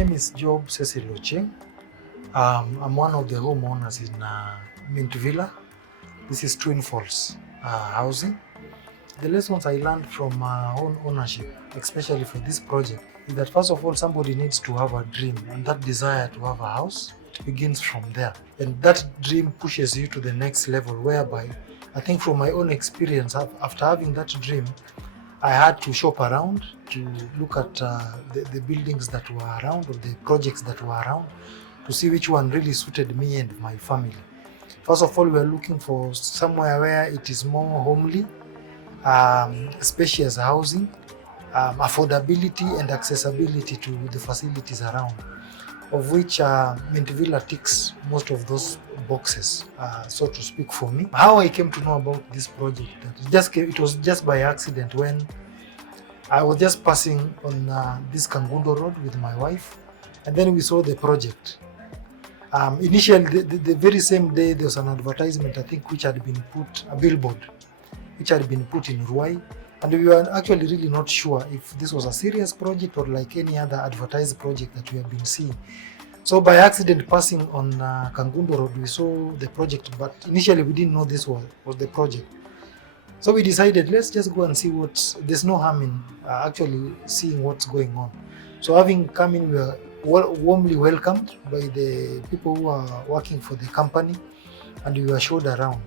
name is Job Cecil. I'm one of the homeowners in Mintvilla. This is Twinfalls Housing. The lessons I learned from own ownership, especially for this project, is that first of all, somebody needs to have a dream, and that desire to have a house begins from there. And that dream pushes you to the next level, whereby I think from my own experience, after having that dream, I had to shop around to look at the buildings that were around, or the projects that were around, to see which one really suited me and my family. First of all, we were looking for somewhere where it is more homely, spacious housing, affordability and accessibility to the facilities around, of which Mintvilla ticks most of those boxes, so to speak, for me. How I came to know about this project, it was just by accident when I was just passing on this Kangundo Road with my wife, and then we saw the project. Initially, the very same day, there was an advertisement, I think, which had been put, a billboard, which had been put in Ruai, and we were actually really not sure if this was a serious project or like any other advertised project that we have been seeing. So by accident, passing on Kangundo Road, we saw the project, but initially we didn't know this was the project. So we decided, let's just go and see there's no harm in actually seeing what's going on. So having come in, we were warmly welcomed by the people who are working for the company, and we were showed around.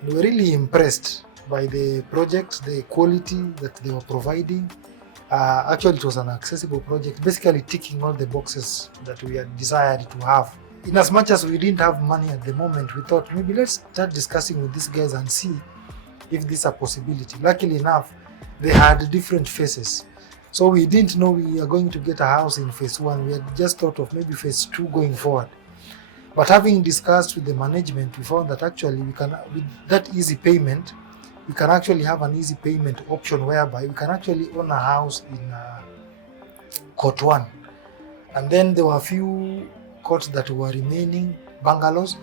And we were really impressed by the project, the quality that they were providing. Actually, it was an accessible project, basically ticking all the boxes that we had desired to have. In as much as we didn't have money at the moment, we thought maybe let's start discussing with these guys and see if this is a possibility. Luckily enough, they had different phases. So we didn't know we are going to get a house in phase 1. We had just thought of maybe phase 2 going forward. But having discussed with the management, we found that actually we can, with that easy payment, we can actually have an easy payment option whereby we can actually own a house in Court 1. And then there were a few courts that were remaining, bungalows,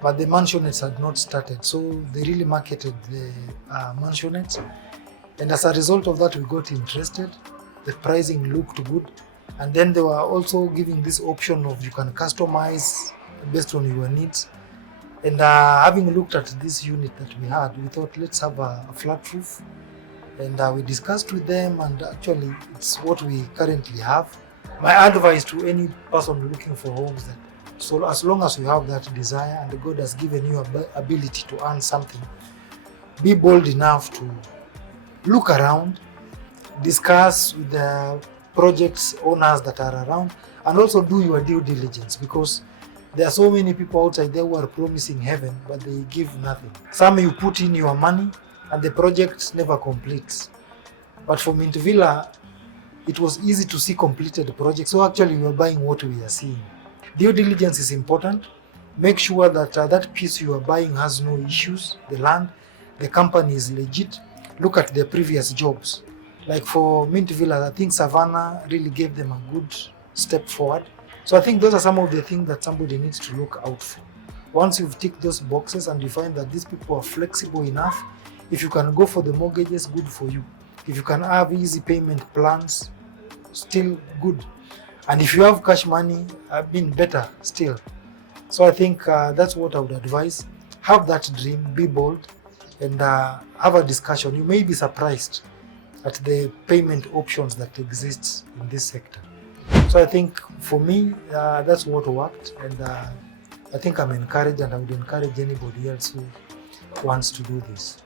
but the mansionettes had not started. So they really marketed the mansionettes. And as a result of that, we got interested. The pricing looked good. And then they were also giving this option of you can customize based on your needs. And having looked at this unit that we had, we thought let's have a flat roof. And we discussed with them, and actually it's what we currently have. My advice to any person looking for homes, that so as long as you have that desire and God has given you ability to earn something, be bold enough to look around, discuss with the projects owners that are around, and also do your due diligence, because there are so many people outside there who are promising heaven, but they give nothing. Some you put in your money and the project never completes. But for Mintvilla, it was easy to see completed projects. So actually we are buying what we are seeing. Due diligence is important. Make sure that that piece you are buying has no issues. The land, the company is legit. Look at the previous jobs. Like for Mintvilla, I think Savannah really gave them a good step forward. So I think those are some of the things that somebody needs to look out for. Once you've ticked those boxes and you find that these people are flexible enough, if you can go for the mortgages, good for you. If you can have easy payment plans, still good. And if you have cash money, better still. So I think that's what I would advise. Have that dream, be bold, and have a discussion. You may be surprised at the payment options that exist in this sector. So I think for me, that's what worked, and I think I'm encouraged, and I would encourage anybody else who wants to do this.